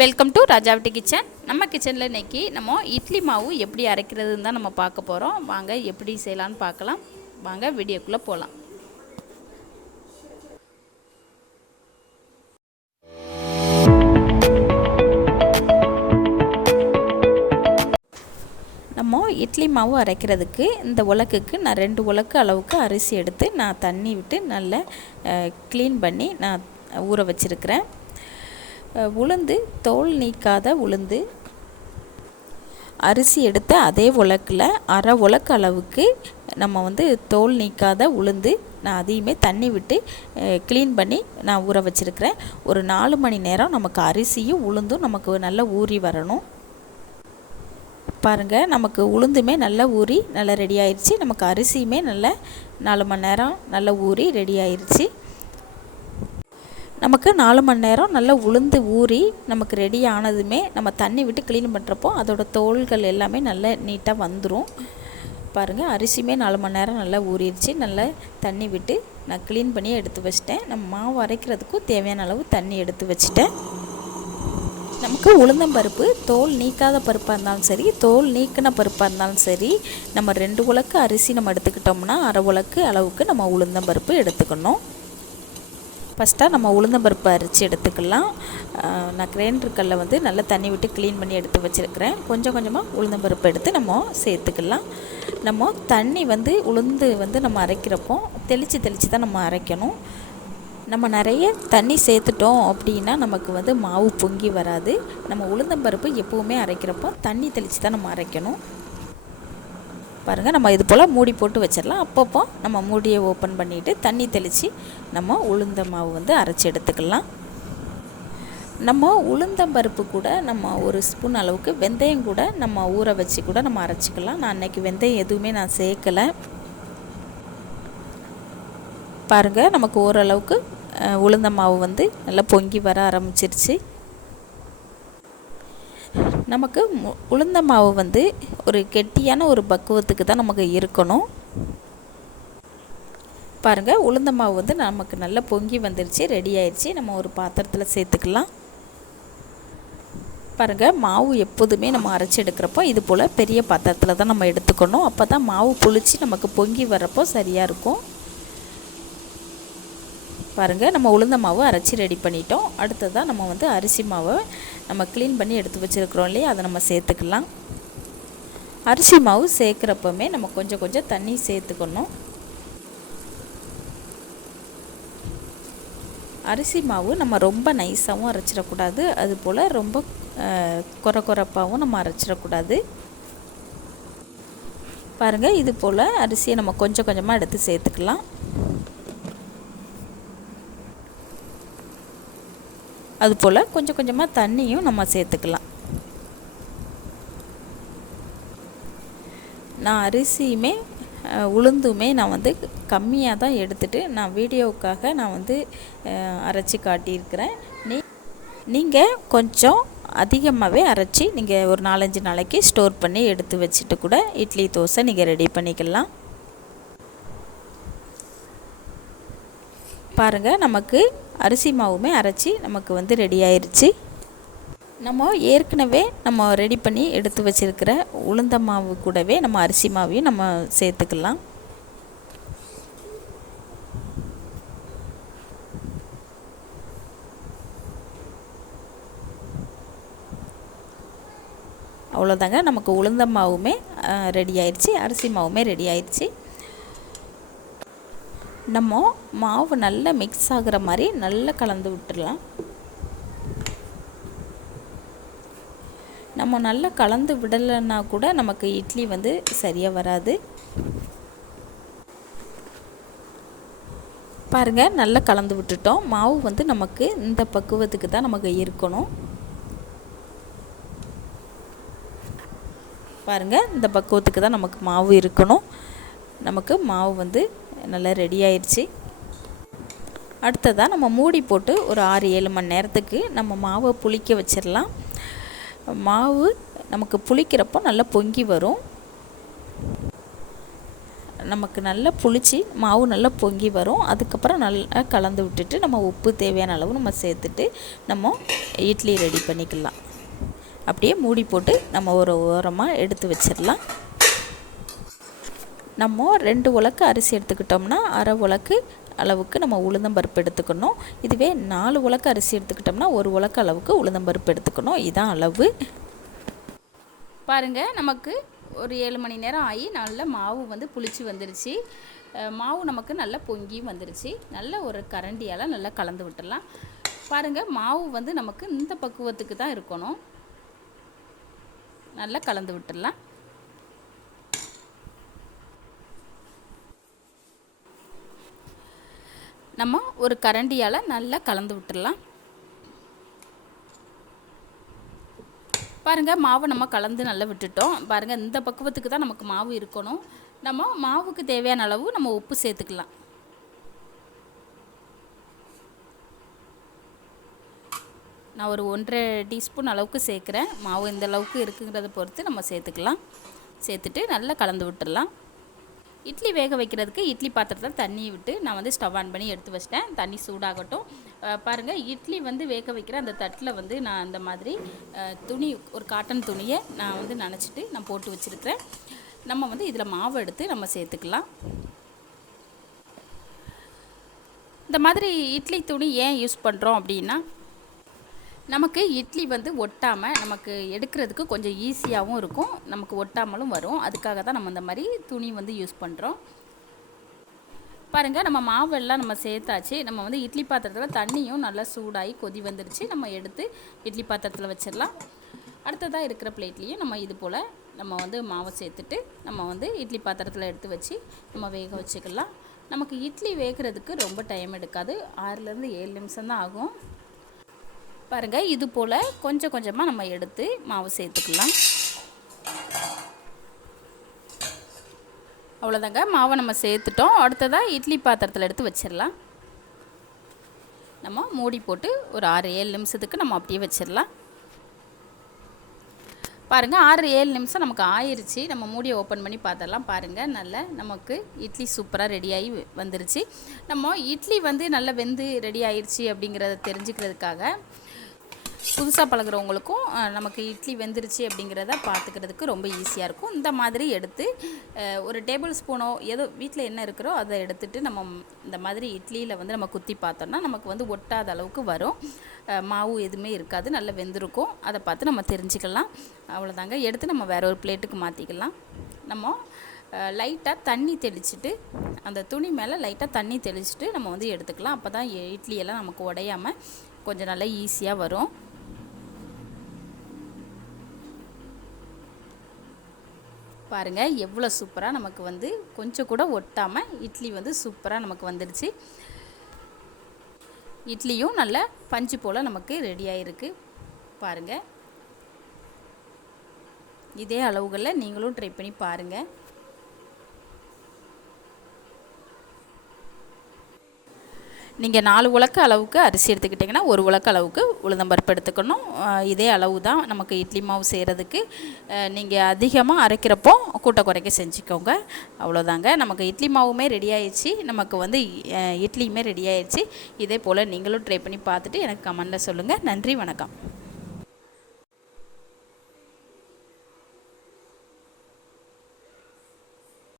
Welcome to ராஜாவட்டி kitchen நம்ம கிச்சனில் இன்றைக்கி நம்ம இட்லி மாவு எப்படி அரைக்கிறதுன்னு தான் நம்ம பார்க்க போகிறோம் வாங்க எப்படி செய்யலான்னு பார்க்கலாம். வாங்க வீடியோக்குள்ளே போகலாம் நம்ம இட்லி மாவு அரைக்கிறதுக்கு இந்த உலக்குக்கு நான் ரெண்டு உலக்கு அளவுக்கு அரிசி எடுத்து நான் தண்ணி விட்டு நல்லா க்ளீன் பண்ணி நான் ஊற வச்சுருக்கிறேன். உளுந்து தோல் நீக்காத உளுந்து. அரிசி எடுத்து அதே உலக்கில் அரை உலக்கு அளவுக்கு நம்ம வந்து தோல் நீக்காத உளுந்து நான் அதையுமே தண்ணி விட்டு க்ளீன் பண்ணி நான் ஊற வச்சுருக்கிறேன். ஒரு நாலு மணி நேரம் நமக்கு அரிசியும் உளுந்தும் நமக்கு நல்லா ஊறி வரணும். பாருங்கள் நமக்கு உளுந்துமே நல்லா ஊறி நல்லா ரெடி ஆயிடுச்சு நமக்கு அரிசியுமே நல்லா நாலு மணி நேரம் நல்லா ஊறி ரெடி ஆயிடுச்சு நமக்கு நாலு மணி நேரம் நல்லா உளுந்து ஊறி நமக்கு ரெடி ஆனதுமே நம்ம தண்ணி விட்டு க்ளீன் பண்ணுறப்போ அதோட தோள்கள் எல்லாமே நல்லா நீட்டாக வந்துடும் பாருங்கள் அரிசியுமே நாலு மணி நேரம் நல்லா ஊறிடுச்சு. நல்லா தண்ணி விட்டு நான் க்ளீன் பண்ணி எடுத்து வச்சிட்டேன். நம்ம மாவு அரைக்கிறதுக்கும் தேவையான அளவு தண்ணி எடுத்து வச்சுட்டேன். நமக்கு உளுந்தம்பருப்பு தோல் நீக்காத பருப்பாக இருந்தாலும் சரி தோல் நீக்கின பருப்பாக இருந்தாலும் சரி நம்ம ரெண்டு உலக்கு அரிசி நம்ம எடுத்துக்கிட்டோம்னா அரை உலக்கு அளவுக்கு நம்ம உளுந்தம்பருப்பு எடுத்துக்கணும். ஃபஸ்ட்டாக நம்ம உளுந்தம்பருப்பு அரிச்சு எடுத்துக்கலாம். நான் கிரைண்டர் கல்லை வந்து நல்லா தண்ணி விட்டு க்ளீன் பண்ணி எடுத்து வச்சுருக்கிறேன். கொஞ்சம் கொஞ்சமாக உளுந்தம்பருப்பு எடுத்து நம்ம சேர்த்துக்கலாம். நம்ம தண்ணி வந்து உளுந்து வந்து நம்ம அரைக்கிறப்போ தெளித்து தெளித்து தான் நம்ம அரைக்கணும். நம்ம நிறைய தண்ணி சேர்த்துட்டோம் அப்படின்னா நமக்கு வந்து மாவு பொங்கி வராது. நம்ம உளுந்தம்பருப்பு எப்போவுமே அரைக்கிறப்போ தண்ணி தெளித்து தான் நம்ம அரைக்கணும். பாருங்கள் நம்ம இது போல் மூடி போட்டு வச்சிடலாம். அப்பப்போ நம்ம மூடியை ஓப்பன் பண்ணிவிட்டு தண்ணி தெளித்து நம்ம உளுந்த மாவு வந்து அரைச்சி எடுத்துக்கலாம். நம்ம உளுந்தம்பருப்பு கூட நம்ம ஒரு ஸ்பூன் அளவுக்கு வெந்தயம் கூட நம்ம ஊற வச்சு கூட நம்ம அரைச்சிக்கலாம். நான் அன்றைக்கி வெந்தயம் எதுவுமே நான் சேர்க்கலை. பாருங்கள் நமக்கு ஓரளவுக்கு உளுந்த மாவு வந்து நல்லா பொங்கி வர ஆரம்பிச்சிருச்சு. நமக்கு மு- உளுந்த மாவு வந்து ஒரு கெட்டியான ஒரு பக்குவத்துக்கு தான் நமக்கு இருக்கணும். பாருங்கள் உளுந்த மாவு வந்து நமக்கு நல்லா பொங்கி வந்துருச்சு ரெடி ஆயிடுச்சு நம்ம ஒரு பாத்திரத்தில் சேர்த்துக்கலாம். பாருங்கள் மாவு எப்போதுமே நம்ம அரைச்சி எடுக்கிறப்போ இது போல் பெரிய பாத்திரத்தில் தான் நம்ம எடுத்துக்கணும். அப்போ தான் மாவு புளிச்சு நமக்கு பொங்கி வர்றப்போ சரியாக இருக்கும். பாருங்கள் நம்ம உளுந்த மாவு அரைச்சி ரெடி பண்ணிட்டோம். அடுத்ததாக நம்ம வந்து அரிசி மாவை நம்ம க்ளீன் பண்ணி எடுத்து வச்சுருக்குறோம் இல்லையா? அதை நம்ம சேர்த்துக்கலாம். அரிசி மாவு சேர்க்குறப்பமே நம்ம கொஞ்சம் கொஞ்சம் தண்ணி சேர்த்துக்கணும். அரிசி மாவு நம்ம ரொம்ப நைஸாகவும் அரைச்சிடக்கூடாது. அது போல் ரொம்ப குறை கொர கொரப்பாகவும் நம்ம அரைச்சிடக்கூடாது. பாருங்கள் இது போல் அரிசியை நம்ம கொஞ்சம் கொஞ்சமாக எடுத்து சேர்த்துக்கலாம். அதுபோல் கொஞ்சம் கொஞ்சமாக தண்ணியும் நம்ம சேர்த்துக்கலாம். நான் அரிசியுமே உளுந்துமே நான் வந்து கம்மியாக தான் எடுத்துகிட்டு நான் வீடியோவுக்காக நான் வந்து அரைச்சி காட்டியிருக்கிறேன். நீ நீங்கள் கொஞ்சம் அதிகமாகவே அரைச்சி நீங்கள் ஒரு நாலஞ்சு நாளைக்கு ஸ்டோர் பண்ணி எடுத்து வச்சுட்டு கூட இட்லி தோசை நீங்கள் ரெடி பண்ணிக்கலாம். பாருங்கள் நமக்கு அரிசி மாவுமே அரைச்சி நமக்கு வந்து ரெடி ஆயிடுச்சு நம்ம ஏற்கனவே நம்ம ரெடி பண்ணி எடுத்து வச்சுருக்கிற உளுந்த மாவு கூடவே நம்ம அரிசி மாவையும் நம்ம சேர்த்துக்கலாம். அவ்வளோதாங்க நமக்கு உளுந்த மாவுமே ரெடி ஆயிடுச்சு அரிசி மாவுமே ரெடி ஆயிடுச்சு நம்ம மாவு நல்லா மிக்ஸ் ஆகுற மாதிரி நல்லா கலந்து விட்டுடலாம். நம்ம நல்லா கலந்து விடலைன்னா கூட நமக்கு இட்லி வந்து சரியாக வராது. பாருங்கள் நல்லா கலந்து விட்டுட்டோம். மாவு வந்து நமக்கு இந்த பக்குவத்துக்கு தான் நமக்கு இருக்கணும். பாருங்கள் இந்த பக்குவத்துக்கு தான் நமக்கு மாவு இருக்கணும். நமக்கு மாவு வந்து நல்லா ரெடி ஆயிடுச்சு அடுத்ததாக நம்ம மூடி போட்டு ஒரு ஆறு ஏழு மணி நேரத்துக்கு நம்ம மாவை புளிக்க வச்சிடலாம் மாவு நமக்கு புளிக்கிறப்போ நல்லா பொங்கி வரும். நமக்கு நல்லா புளிச்சு மாவு நல்லா பொங்கி வரும். அதுக்கப்புறம் நல்லா கலந்து விட்டுட்டு நம்ம உப்பு தேவையான அளவு நம்ம சேர்த்துட்டு நம்ம இட்லி ரெடி பண்ணிக்கலாம். அப்படியே மூடி போட்டு நம்ம ஒரு ஓரமாக எடுத்து வச்சிடலாம் நம்ம ரெண்டு உலக்கு அரிசி எடுத்துக்கிட்டோம்னா அரை உலக்கு அளவுக்கு நம்ம உளுந்தம்பருப்பு எடுத்துக்கணும். இதுவே நாலு உலக்கு அரிசி எடுத்துக்கிட்டோம்னா ஒரு உலக்கு அளவுக்கு உளுந்தம்பருப்பு எடுத்துக்கணும். இதான் அளவு. பாருங்கள் நமக்கு ஒரு ஏழு மணி நேரம் ஆகி நல்ல மாவு வந்து புளிச்சு வந்துருச்சு. மாவு நமக்கு நல்லா பொங்கியும் வந்துருச்சு. நல்ல ஒரு கரண்டியால் நல்லா கலந்து விட்டுடலாம். பாருங்கள் மாவு வந்து நமக்கு இந்த பக்குவத்துக்கு தான் இருக்கணும். நல்லா கலந்து விட்டுடலாம். நம்ம ஒரு கரண்டியால் நல்லா கலந்து விட்டுடலாம் பாருங்கள் மாவை நம்ம கலந்து நல்லா விட்டுட்டோம். பாருங்கள் இந்த பக்குவத்துக்கு தான் நமக்கு மாவு இருக்கணும். நம்ம மாவுக்கு தேவையான அளவு நம்ம உப்பு சேர்த்துக்கலாம். நான் ஒரு ஒன்றரை டீஸ்பூன் அளவுக்கு சேர்க்குறேன். மாவு இந்த அளவுக்கு இருக்குங்கிறத பொறுத்து நம்ம சேர்த்துக்கலாம். சேர்த்துட்டு நல்லா கலந்து விட்டுடலாம் இட்லி வேக வைக்கிறதுக்கு இட்லி பாத்திரத்தில் தண்ணி விட்டு நான் வந்து ஸ்டவ் ஆன் பண்ணி எடுத்து வச்சிட்டேன். தண்ணி சூடாகட்டும். பாருங்கள் இட்லி வந்து வேக வைக்கிற அந்த தட்டில் வந்து நான் அந்த மாதிரி துணி ஒரு காட்டன் துணியை நான் வந்து நினச்சிட்டு நான் போட்டு வச்சுருக்கிறேன். நம்ம வந்து இதில் மாவு எடுத்து நம்ம சேர்த்துக்கலாம். இந்த மாதிரி இட்லி துணி ஏன் யூஸ் பண்ணுறோம் அப்படின்னா நமக்கு இட்லி வந்து ஒட்டாமல் நமக்கு எடுக்கிறதுக்கு கொஞ்சம் ஈஸியாகவும் இருக்கும். நமக்கு ஒட்டாமலும் வரும். அதுக்காக தான் நம்ம இந்த மாதிரி துணி வந்து யூஸ் பண்ணுறோம் பாருங்கள் நம்ம மாவெல்லாம் நம்ம சேர்த்தாச்சு. நம்ம வந்து இட்லி பாத்திரத்தில் தண்ணியும் நல்லா சூடாகி கொதி வந்துருச்சு. நம்ம எடுத்து இட்லி பாத்திரத்தில் வச்சிடலாம். அடுத்ததாக இருக்கிற பிளேட்லேயும் நம்ம இது போல் நம்ம வந்து மாவை சேர்த்துட்டு நம்ம வந்து இட்லி பாத்திரத்தில் எடுத்து வச்சு நம்ம வேக வச்சுக்கலாம். நமக்கு இட்லி வேகிறதுக்கு ரொம்ப டைம் எடுக்காது. ஆறுலேருந்து ஏழு நிமிஷம் தான் ஆகும். பாருங்கள் இது போல் கொஞ்சம் கொஞ்சமாக நம்ம எடுத்து மாவு சேர்த்துக்கலாம். அவ்வளோதாங்க மாவை நம்ம சேர்த்துட்டோம். அடுத்ததாக இட்லி பாத்திரத்தில் எடுத்து வச்சிடலாம். நம்ம மூடி போட்டு ஒரு ஆறு ஏழு நிமிஷத்துக்கு நம்ம அப்படியே வச்சிடலாம். பாருங்கள் ஆறு ஏழு நிமிஷம் நமக்கு ஆயிருச்சு. நம்ம மூடியை ஓப்பன் பண்ணி பார்த்தரலாம் பாருங்கள் நல்ல நமக்கு இட்லி சூப்பராக ரெடியாகி வந்துருச்சு. நம்ம இட்லி வந்து நல்லா வெந்து ரெடி ஆயிடுச்சு அப்படிங்கிறத தெரிஞ்சுக்கிறதுக்காக புதுசாக பழகுறவங்களுக்கும் நமக்கு இட்லி வெந்துருச்சு அப்படிங்கிறத பார்த்துக்கிறதுக்கு ரொம்ப ஈஸியாக இருக்கும். இந்த மாதிரி எடுத்து ஒரு டேபிள் ஸ்பூனோ ஏதோ வீட்டில் என்ன இருக்கிறோ அதை எடுத்துட்டு நம்ம இந்த மாதிரி இட்லியில் வந்து நம்ம குத்தி பார்த்தோம்னா நமக்கு வந்து ஒட்டாத அளவுக்கு வரும். மாவு எதுவுமே இருக்காது நல்லா வெந்திருக்கும். அதை பார்த்து நம்ம தெரிஞ்சுக்கலாம். அவ்வளோதாங்க. எடுத்து நம்ம வேற ஒரு பிளேட்டுக்கு மாற்றிக்கலாம் நம்ம லைட்டாக தண்ணி தெளிச்சுட்டு அந்த துணி மேலே லைட்டாக தண்ணி தெளிச்சுட்டு நம்ம வந்து எடுத்துக்கலாம். அப்போ தான் இட்லியெல்லாம் நமக்கு உடையாமல் கொஞ்சம் நல்லா ஈஸியாக வரும். பாருங்கள் எவ்வளோ சூப்பராக நமக்கு வந்து கொஞ்சம் கூட ஒட்டாமல் இட்லி வந்து சூப்பராக நமக்கு வந்துடுச்சு. இட்லியும் நல்ல பஞ்சு போல் நமக்கு ரெடியாக இருக்குது பாருங்கள் இதே அளவுகளில் நீங்களும் ட்ரை பண்ணி பாருங்கள் நீங்கள் நாலு உலக்க அளவுக்கு அரிசி எடுத்துக்கிட்டிங்கன்னா ஒரு உலக்க அளவுக்கு உளுந்தம்பருப்பு எடுத்துக்கணும். இதே அளவு தான் நமக்கு இட்லி மாவு செய்கிறதுக்கு நீங்கள் அதிகமாக அரைக்கிறப்போ கூட்ட குறைக்க செஞ்சுக்கோங்க. அவ்வளோதாங்க நமக்கு இட்லி மாவுமே ரெடி ஆயிடுச்சு. நமக்கு வந்து இட்லியுமே ரெடி ஆயிடுச்சு. இதே போல் நீங்களும் ட்ரை பண்ணி பார்த்துட்டு எனக்கு கமெண்டில் சொல்லுங்கள் நன்றி வணக்கம்.